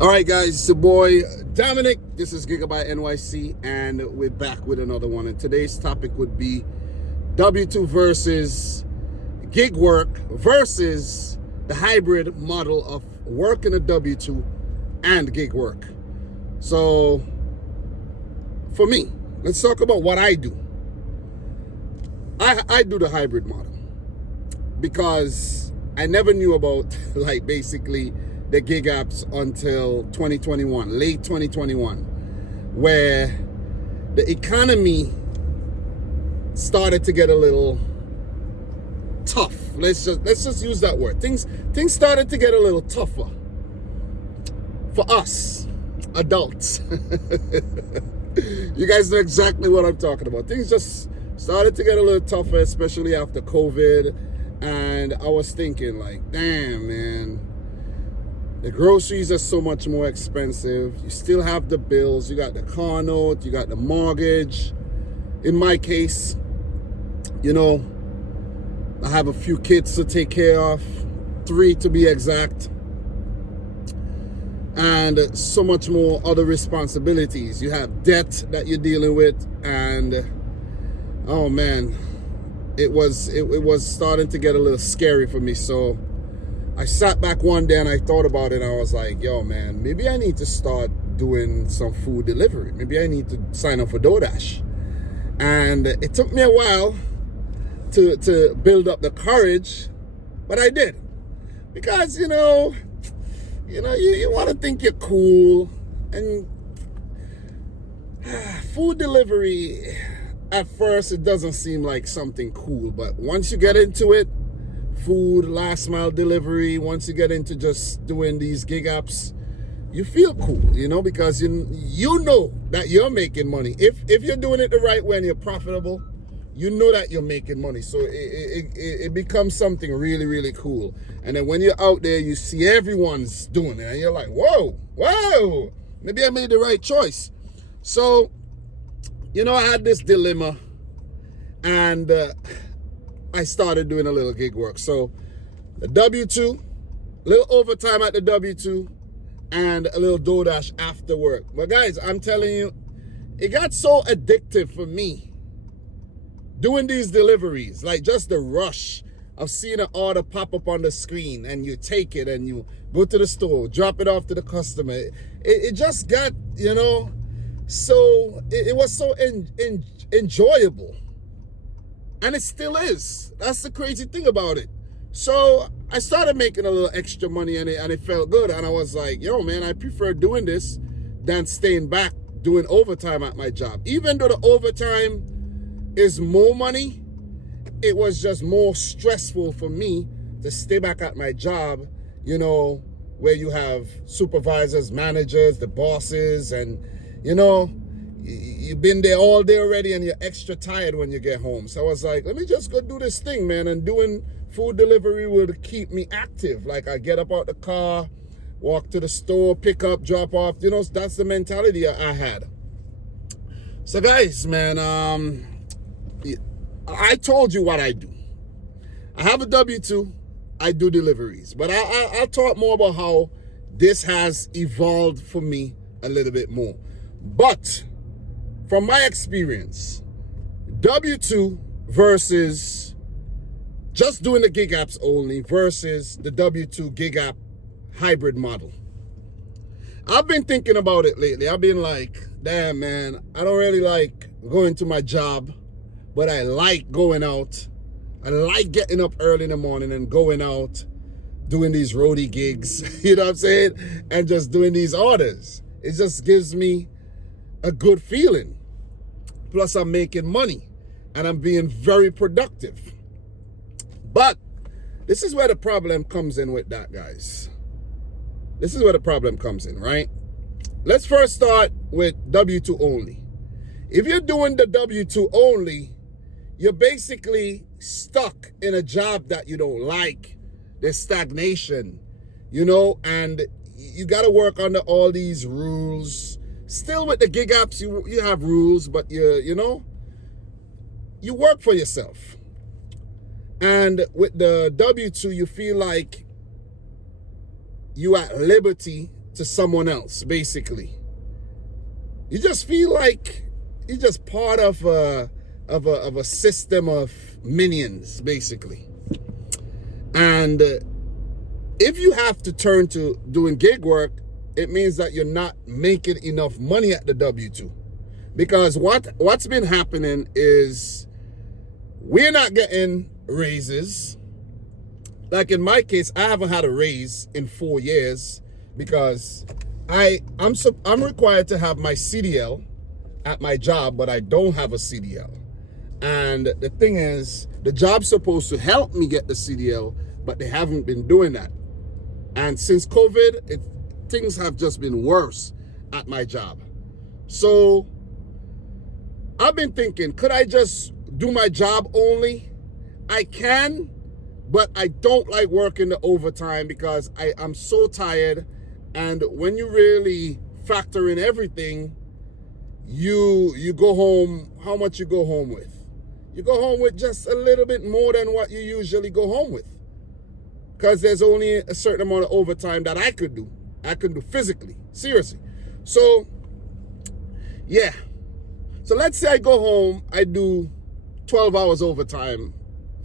All right, guys, it's your boy Dominic. This is Gigabyte NYC, and we're back with another one. And today's topic would be W-2 versus gig work versus the hybrid model of working a W-2 and gig work. So, for me, let's talk about what I do. I do the hybrid model because I never knew about basically the gig apps until 2021, late 2021, where the economy started to get a little tough. Let's just use that word. Things started to get a little tougher for us adults. You guys know exactly what I'm talking about. Things just started to get a little tougher, especially after COVID. And I was thinking damn, man, the groceries are so much more expensive. You still have the bills. You got the car note. You got the mortgage. In my case, I have a few kids to take care of, 3 to be exact, and so much more other responsibilities. You have debt that you're dealing with, and oh man, it was starting to get a little scary for me. So I sat back one day and I thought about it, and I was like, yo man, maybe I need to start doing some food delivery. Maybe I need to sign up for DoorDash. And it took me a while to build up the courage, but I did. Because, you want to think you're cool, and food delivery, at first it doesn't seem like something cool, but once you get into it, food, last mile delivery, once you get into just doing these gig apps, you feel cool, because you know that you're making money. If you're doing it the right way and you're profitable, you know that you're making money. So it becomes something really, really cool. And then when you're out there, you see everyone's doing it, and you're like, whoa, maybe I made the right choice. So, I had this dilemma, and I started doing a little gig work. So the W-2, a little overtime at the W-2, and a little DoorDash after work. But guys, I'm telling you, it got so addictive for me doing these deliveries, just the rush of seeing an order pop up on the screen, and you take it and you go to the store, drop it off to the customer. It just got, so it was so enjoyable. And it still is. That's the crazy thing about it. So I started making a little extra money, and it felt good. And I was like, yo, man, I prefer doing this than staying back doing overtime at my job. Even though the overtime is more money, it was just more stressful for me to stay back at my job, where you have supervisors, managers, the bosses, and, you've been there all day already and you're extra tired when you get home. So I was like, let me just go do this thing, man. And doing food delivery would keep me active. I get up out the car, walk to the store, pick up, drop off. That's the mentality I had. So guys, man, I told you what I do. I have a W-2. I do deliveries. But I'll talk more about how this has evolved for me a little bit more. But from my experience, W-2 versus just doing the gig apps only versus the W-2 gig app hybrid model. I've been thinking about it lately. I've been like, damn, man, I don't really like going to my job, but I like going out. I like getting up early in the morning and going out, doing these roadie gigs, you know what I'm saying? And just doing these orders. It just gives me a good feeling. Plus I'm making money and I'm being very productive. But this is where the problem comes in with that, guys. This is where the problem comes in, right? Let's first start with W-2 only. If you're doing the W-2 only, you're basically stuck in a job that you don't like. There's stagnation, and you got to work under all these rules. Still with the gig apps, you have rules, but you work for yourself. And with the W-2, you feel like you at liberty to someone else, basically. You just feel like you're just part of a system of minions, basically. And if you have to turn to doing gig work, it means that you're not making enough money at the W-2. Because what's been happening is we're not getting raises. Like in my case, I haven't had a raise in 4 years because I'm required to have my CDL at my job, but I don't have a CDL. And the thing is, the job's supposed to help me get the CDL, but they haven't been doing that. And since COVID, things have just been worse at my job. So I've been thinking, could I just do my job only? I can, but I don't like working the overtime because I'm so tired. And when you really factor in everything, you go home, how much you go home with? You go home with just a little bit more than what you usually go home with. Because there's only a certain amount of overtime that I could do. I can do physically, seriously. So, yeah. So let's say I go home, I do 12 hours overtime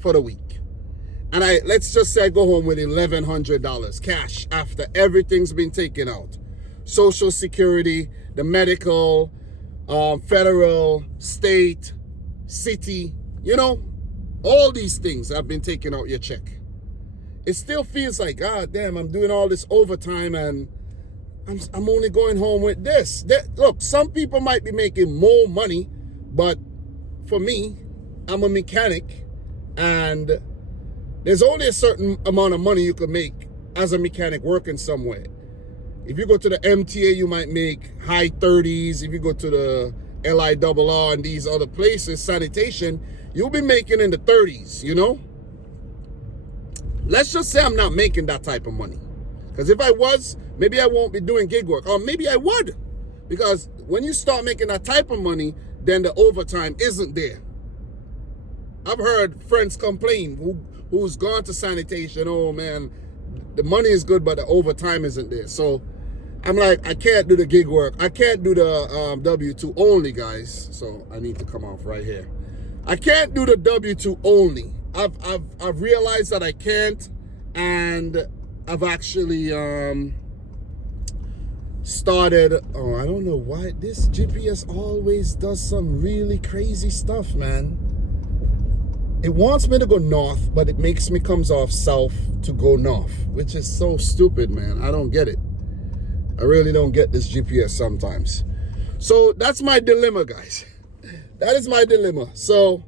for the week. And let's just say I go home with $1,100 cash after everything's been taken out. Social Security, the medical, federal, state, city, all these things have been taken out your check. It still feels like, God damn, I'm doing all this overtime and I'm only going home with this. Look, some people might be making more money, but for me, I'm a mechanic and there's only a certain amount of money you can make as a mechanic working somewhere. If you go to the MTA, you might make high 30s. If you go to the LIRR and these other places, sanitation, you'll be making in the 30s, Let's just say I'm not making that type of money. Because if I was, maybe I won't be doing gig work. Or maybe I would. Because when you start making that type of money, then the overtime isn't there. I've heard friends complain who's gone to sanitation, oh man, the money is good, but the overtime isn't there. So I'm like, I can't do the gig work. I can't do the W-2 only, guys. So I need to come off right here. I can't do the W-2 only. I've realized that I can't, and I've actually started, I don't know why this GPS always does some really crazy stuff, man. It wants me to go north, but it makes me comes off south to go north, which is so stupid, man. I don't get it. I really don't get this GPS sometimes. So that's my dilemma, guys. That is my dilemma. So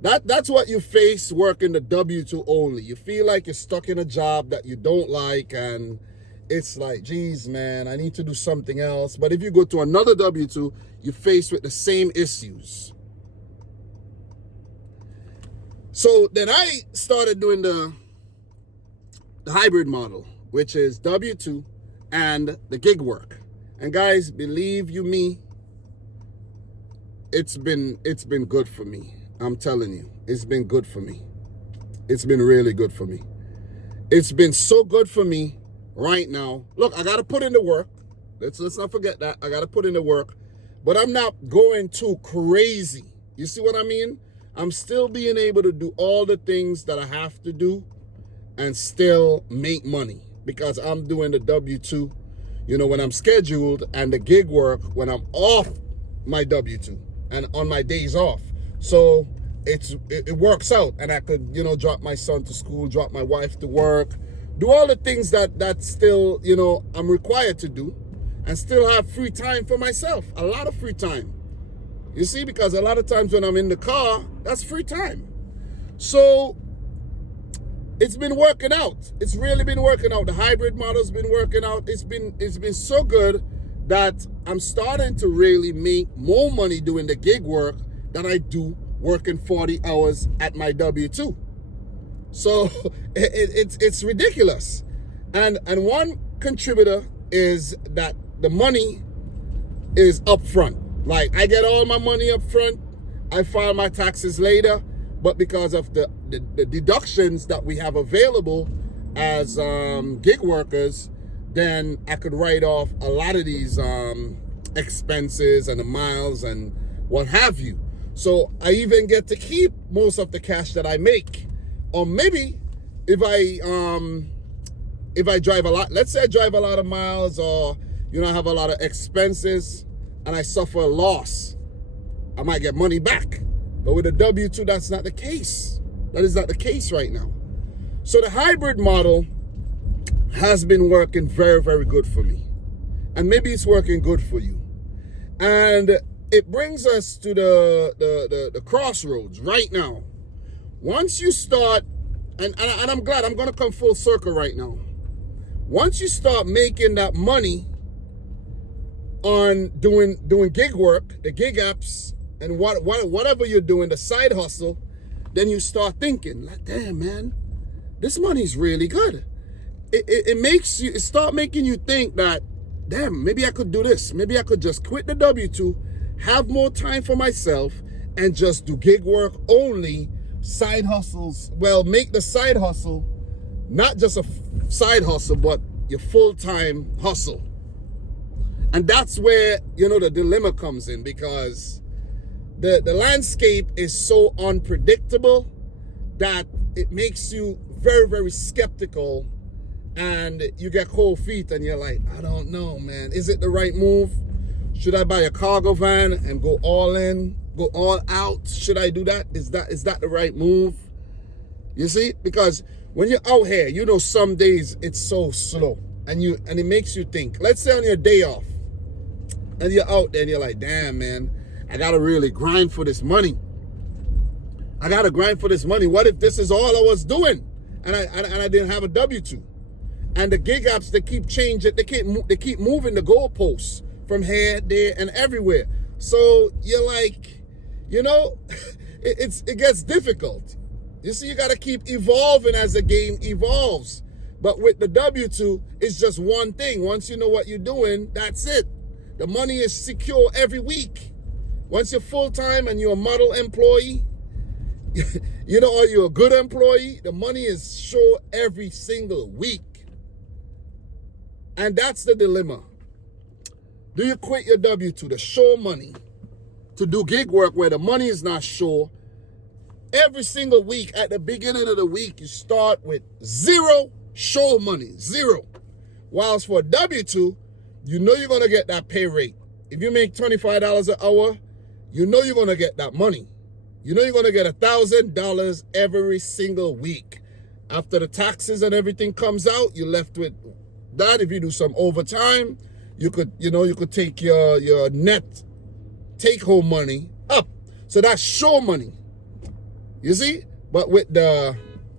that's what you face working the W-2 only. You feel like you're stuck in a job that you don't like, and it's like, geez, man, I need to do something else. But if you go to another W-2, you're faced with the same issues. So then I started doing the hybrid model, which is W-2 and the gig work. And guys, believe you me, it's been good for me. I'm telling you, it's been good for me. It's been really good for me. It's been so good for me right now. Look, I got to put in the work. Let's not forget that. I got to put in the work. But I'm not going too crazy. You see what I mean? I'm still being able to do all the things that I have to do and still make money because I'm doing the W-2, when I'm scheduled, and the gig work when I'm off my W-2 and on my days off. So it works out, and I could, drop my son to school, drop my wife to work, do all the things that still, I'm required to do, and still have free time for myself, a lot of free time. You see, because a lot of times when I'm in the car, that's free time. So it's been working out. It's really been working out. The hybrid model's been working out. It's been so good that I'm starting to really make more money doing the gig work than I do working 40 hours at my W-2. So it's ridiculous. And one contributor is that the money is upfront. Like, I get all my money up front, I file my taxes later, but because of the deductions that we have available as gig workers, then I could write off a lot of these expenses and the miles and what have you. So I even get to keep most of the cash that I make. Or maybe if I drive a lot, let's say I drive a lot of miles, or I have a lot of expenses and I suffer a loss, I might get money back. But with a W-2, that's not the case. That is not the case right now. So the hybrid model has been working very, very good for me. And maybe it's working good for you. And it brings us to the crossroads right now. Once you start, and I'm glad I'm going to come full circle right now. Once you start making that money on doing gig work, the gig apps, and whatever you're doing, the side hustle, then you start thinking, like, damn, man, this money's really good. It start making you think that, damn, maybe I could do this. Maybe I could just quit the W-2, have more time for myself, and just do gig work only, side hustles. Well, make the side hustle not just a side hustle, but your full-time hustle. And that's where, the dilemma comes in, because the landscape is so unpredictable that it makes you very, very skeptical, and you get cold feet and you're like, I don't know, man. Is it the right move? Should I buy a cargo van and go all in, go all out? Should I do that? Is that the right move? You see? Because when you're out here, some days it's so slow, and it makes you think. Let's say on your day off, and you're out there and you're like, damn, man, I gotta really grind for this money. I gotta grind for this money. What if this is all I was doing, and I didn't have a W-2? And the gig apps, they keep changing. They keep moving the goalposts from here, there, and everywhere. So you're like, it gets difficult. You see, you got to keep evolving as the game evolves. But with the W-2, it's just one thing. Once you know what you're doing, that's it. The money is secure every week. Once you're full-time and you're a model employee, or you're a good employee, the money is sure every single week. And that's the dilemma. Do you quit your W-2, the sure money, to do gig work where the money is not sure? Every single week, at the beginning of the week, you start with zero sure money, zero. Whilst for W-2, you're going to get that pay rate. If you make $25 an hour, you're going to get that money. You're going to get $1,000 every single week. After the taxes and everything comes out, you're left with that. If you do some overtime, you could take your net take-home money up. So that's sure money. You see? But with the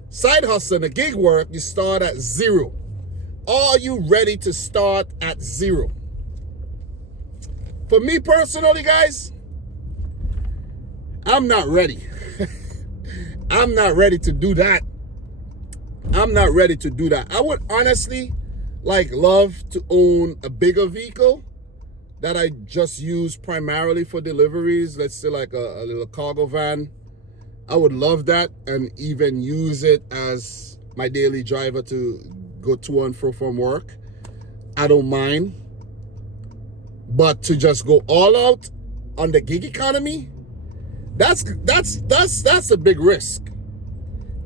side hustle and the gig work, you start at zero. Are you ready to start at zero? For me personally, guys, I'm not ready. I'm not ready to do that. I'm not ready to do that. I would honestly love to own a bigger vehicle that I just use primarily for deliveries. Let's say like a little cargo van. I would love that, and even use it as my daily driver to go to and fro from work. I don't mind. But to just go all out on the gig economy, that's a big risk.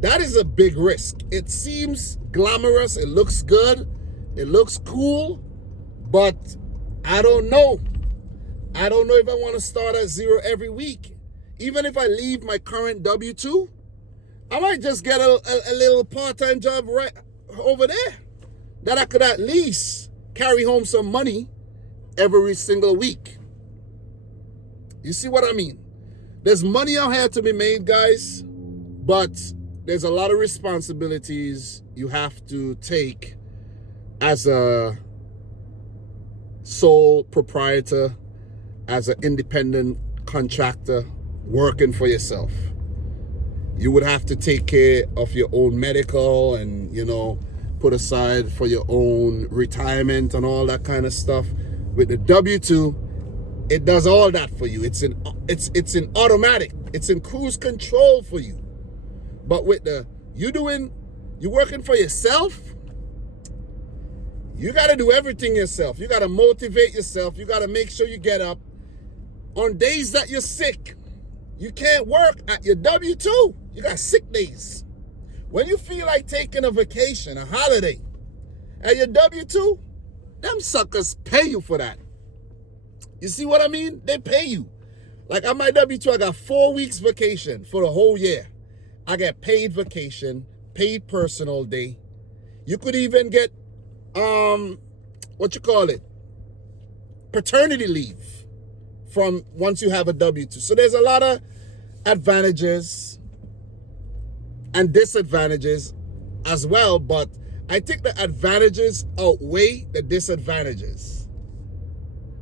That is a big risk. It seems glamorous. It looks good. It looks cool. But I don't know. I don't know if I want to start at zero every week. Even if I leave my current W-2, I might just get a little part-time job right over there that I could at least carry home some money every single week. You see what I mean? There's money out here to be made, guys, but there's a lot of responsibilities you have to take as a sole proprietor, as an independent contractor working for yourself. You would have to take care of your own medical and, put aside for your own retirement and all that kind of stuff. With the W-2, it does all that for you. It's in automatic. It's in cruise control for you. But with you working for yourself, You got to do everything yourself. You got to motivate yourself. You got to make sure you get up. On days that you're sick, you can't work at your W-2. You got sick days. When you feel like taking a vacation, a holiday, at your W-2, them suckers pay you for that. You see what I mean? They pay you. Like on my W-2, I got 4 weeks vacation for the whole year. I get paid vacation, paid personal day. You could even get, paternity leave from once you have a W-2. So there's a lot of advantages and disadvantages as well, but I think the advantages outweigh the disadvantages.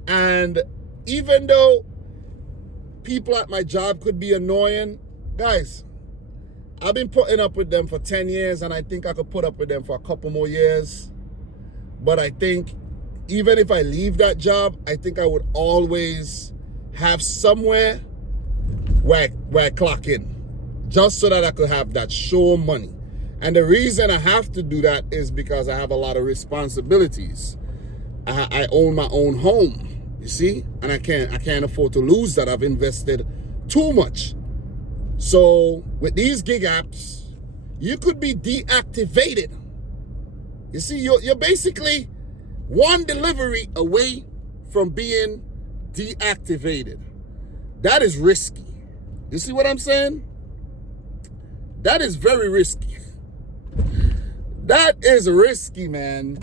And even though people at my job could be annoying, guys, I've been putting up with them for 10 years, and I think I could put up with them for a couple more years. But I think even if I leave that job, I think I would always have somewhere where I clock in, just so that I could have that sure money. And the reason I have to do that is because I have a lot of responsibilities. I own my own home, you see, and I can't afford to lose that. I've invested too much. So with these gig apps, you could be deactivated. You see, you're basically one delivery away from being deactivated. That is risky. You see what I'm saying? That is very risky. That is risky, man.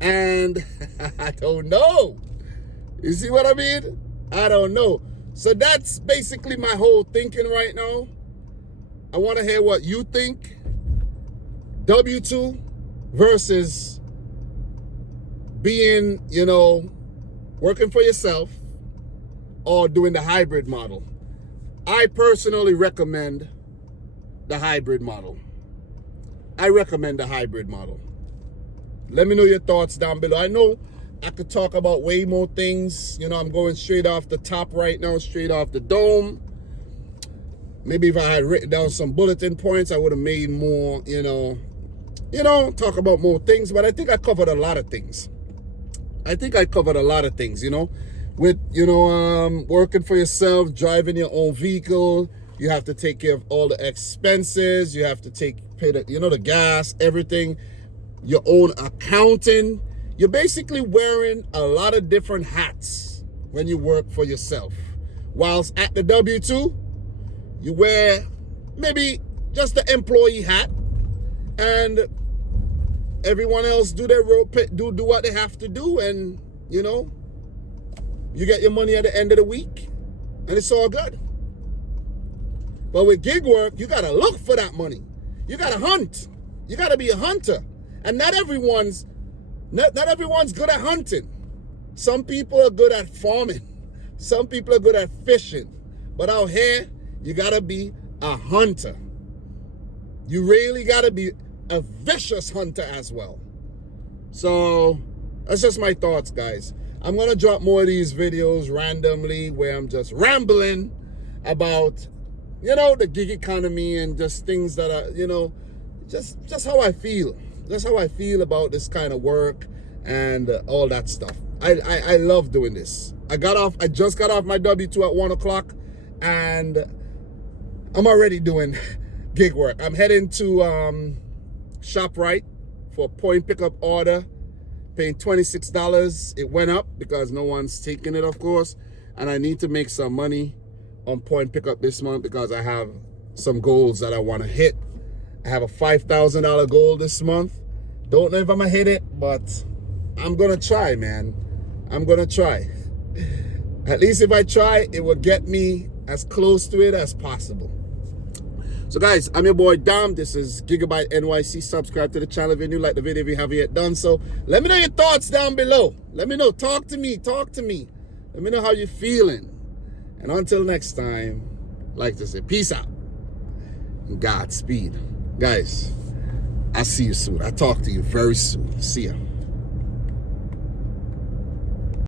And I don't know. You see what I mean? I don't know. So that's basically my whole thinking right now. I want to hear what you think. W-2 versus being, working for yourself or doing the hybrid model. I personally recommend the hybrid model. I recommend the hybrid model. Let me know your thoughts down below. I know I could talk about way more things. I'm going straight off the top right now, straight off the dome. Maybe if I had written down some bulletin points, I would have made more, talk about more things. But I think I covered a lot of things. With, working for yourself, driving your own vehicle. You have to take care of all the expenses. You have to pay the gas, everything. Your own accounting. You're basically wearing a lot of different hats when you work for yourself. Whilst at the W-2, you wear maybe just the employee hat, and everyone else do what they have to do, and you get your money at the end of the week, and it's all good. But with gig work, you gotta look for that money. You gotta hunt. You gotta be a hunter, and not everyone's good at hunting. Some people are good at farming. Some people are good at fishing. But out here, you gotta be a hunter. You really gotta be a vicious hunter as well. So that's just my thoughts, guys. I'm gonna drop more of these videos randomly where I'm just rambling about, the gig economy and just things that are, just how I feel. That's how I feel about this kind of work and all that stuff. I love doing this. I just got off my W-2 at 1 o'clock, and I'm already doing gig work. I'm heading to ShopRite for a point pickup order, paying $26. It went up because no one's taking it, of course, and I need to make some money on point pickup this month because I have some goals that I want to hit. I have a $5,000 goal this month. Don't know if I'm gonna hit it, but I'm gonna try, man. I'm gonna try. At least if I try, it will get me as close to it as possible. So guys, I'm your boy Dom. This is Gigabyte NYC. Subscribe to the channel if you're new. Like the video if you haven't yet done so. Let me know your thoughts down below. Let me know. Talk to me. Let me know how you're feeling. And until next time, like to say, peace out. Godspeed. Guys, I'll see you soon. I'll talk to you very soon. See ya.